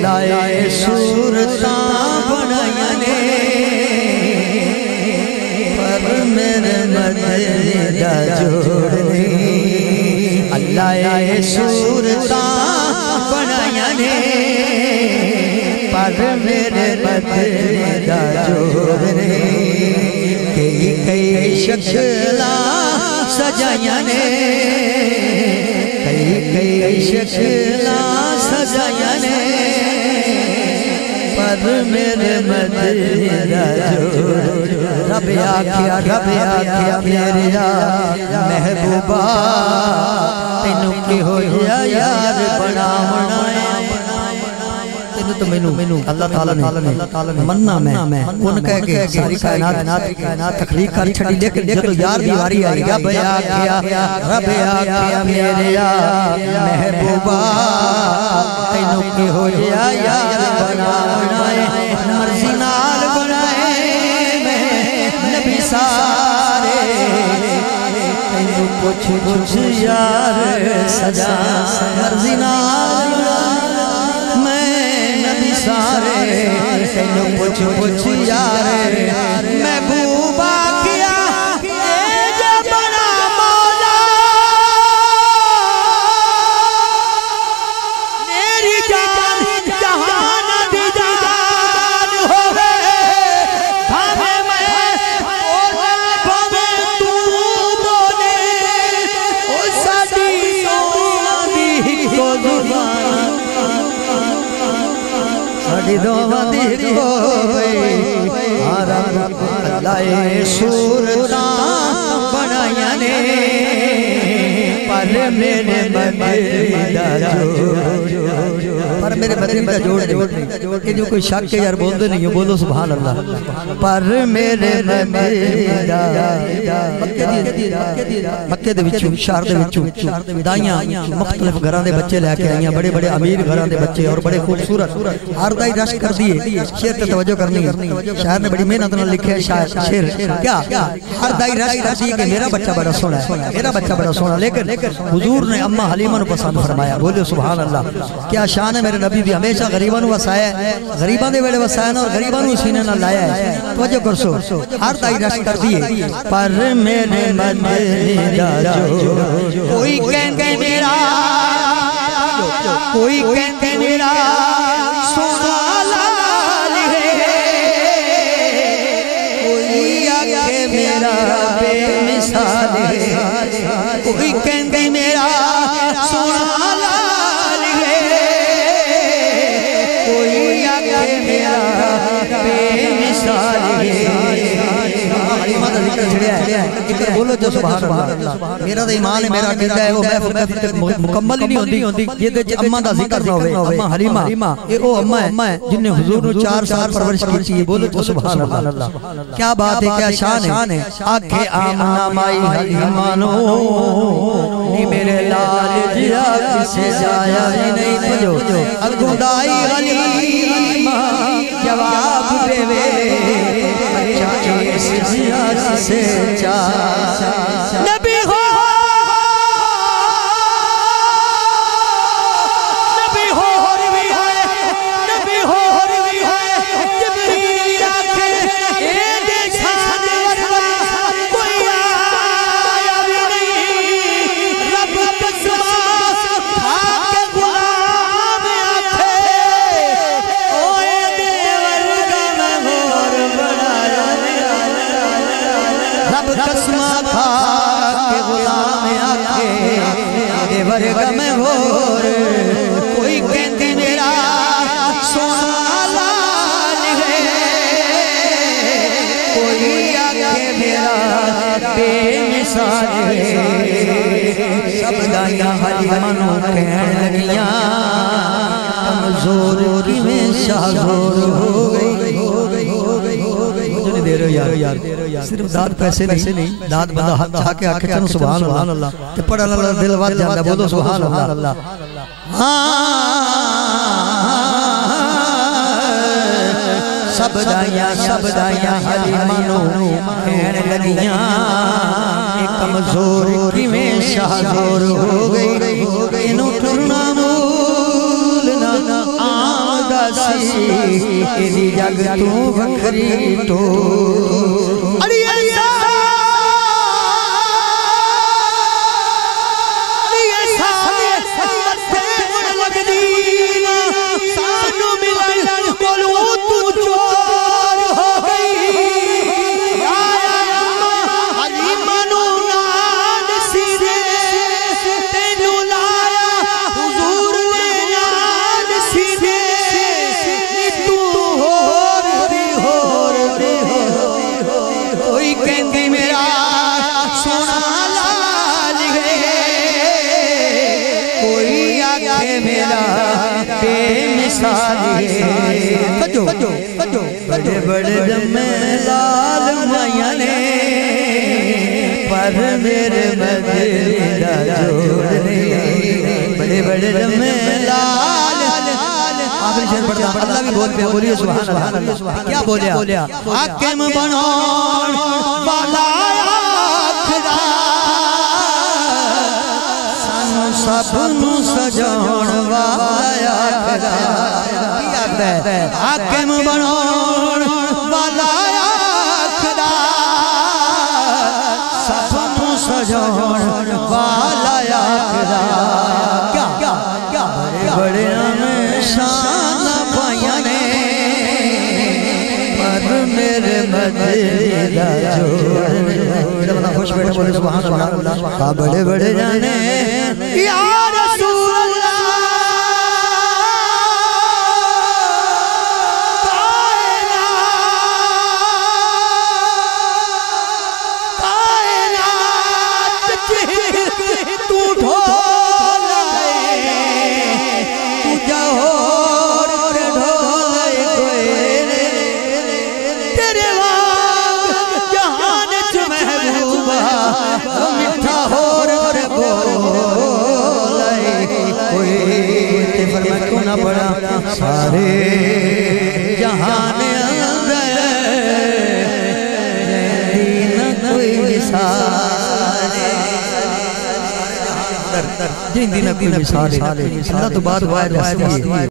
अल्लाह सूरता बनाया ने पर मेरे मदीना जोड़ने अल्लाह सूरता बनाया ने पर मेरे मदीना जोड़ने कई शक्ला सजाया ने कई शक्ला सजाया ने पर मेरे मदीना रब आख्या मेरे महबूबा तेनू की हो यार बनावना तो मैनू अल्लाह ताला ने मन्ना मैं उन कह के सारी कायनात तखलीक कर छड़ी लेकिन जब यार दी वारी आई रब आख्या मेरे महबूबा तैनू की हो यार बनावना मर्जी नाल बनाए मैं नबी सारे तैनू कुछ यार सजा मर्जी नाल सारे तेनू कुछ यार महबूबा किया जो बना मौला मेरी जान जहान दी जान होवे भावे मैं भावे तू बोले ओ साडी सोना दी को जुबान अल्लाह सूरता बनाया ने पर मेरे मदीना पर मेरे मदीना जोड़ के जो कोई शक है यार बोलते नहीं हो बोलो सुभान अल्लाह पर मेरे मदीना मक्के दे विचों शहर दे विचों दाइयां मुख्तलिफ घरां दे बच्चे लेके आईयां बड़े बड़े अमीर घरां दे बच्चे और बड़े खूबसूरत हर दाई रश कर दिए शेर पे तवज्जो करनी है शायर ने बड़ी मेहनत नाल लिखा है शेर क्या हर दाई रश कर दिए कि मेरा बच्चा बड़ा सोहना है मेरा बच्चा बड़ा सोहना लेकिन हुजूर ने अम्मा हलीमा नु पसंद फरमाया बोलो सुभान अल्लाह क्या शान है मेरे नबी दी हमेशा गरीबां नु वसाया गरीबां दे वेले वसाया और गरीबां नु सीने नाल लाया है तवज्जो करसो हर दाई रश कर दिए पर मेरे मदीना जो कोई कहते मेरा कोई कहते मेरा सोना लाल है कोई आगे मेरा बेमिसाल है कोई कहते मेरा सोना लाल है कोई आगे मेरा बेमिसाल है बोलो जो सुभान अल्लाह मेरा तो ईमान है मेरा अकीदा है वो महफिल मुकम्मल ही नहीं होती ये ते अम्मा दा जिक्र ना होवे अम्मा हलीमा ये ओ अम्मा है जिन्ने हुजूर नु 4 साल परवरिश की है बोलो जो सुभान अल्लाह क्या बात है क्या शान है आंखें आमना माई हलीमा नो नी मेरे लाल जिया किसे जाया नहीं तुझो अगुदाई हलीमा जवाब देवे से नबी हो नबी हो नबी हो नबी हो जिब्रील आके ए देशान वरना कोई आया नहीं रब कसम खाके गुलाम आखे ओए देवर गम और बनाया रब कसम खा के गुलाम आके देवर गम होर कोई कहते मेरा सोना लाल है कोई आके मेरा बेमिसाल है सब दाइयां हलीमा नु कहन लगियां कमजोर किवें शाहजोर हो गई दे रहे यार सिर्फ दाद पैसे नहीं दाद बंदा हाथ चढ़ा के आखे चलो सुभान अल्लाह ते पढ़न वाला दिल वध जांदा बोलो सुभान अल्लाह सब दाइयां हलीमा नु कहन लगियां एक कमजोर किवें शाहजोर हो गई इनु टुरना मूल ना आदा सी एदी जग तू वखरी तो अली ऐसा बड़े बड़े जम्मे लाल माया ने पर मेरे मदीना जोड़ने बड़े बड़े जम्मे लाल आखिरी शेर पढ़ता अल्लाह भी बोल पे बोलिए सुभान अल्लाह क्या बोलिया हाकिम बनो वाला खुदा सानू सबनू सजाउण वाला खुदा हाकिम बनो वाला खुदा सबनू सजाउण वाला खुदा क्या क्या क्या बड़े शान पाइया ने पर मेरे मदीना जोड़ बड़ा खुश बैठे बोले सुभान अल्लाह बड़े बड़े जाने या रसूल अल्लाह सारे जहान अंदर न कोई मिसाल जिंदी न कोई मिसाल अल्लाह तो बात वाहिद है।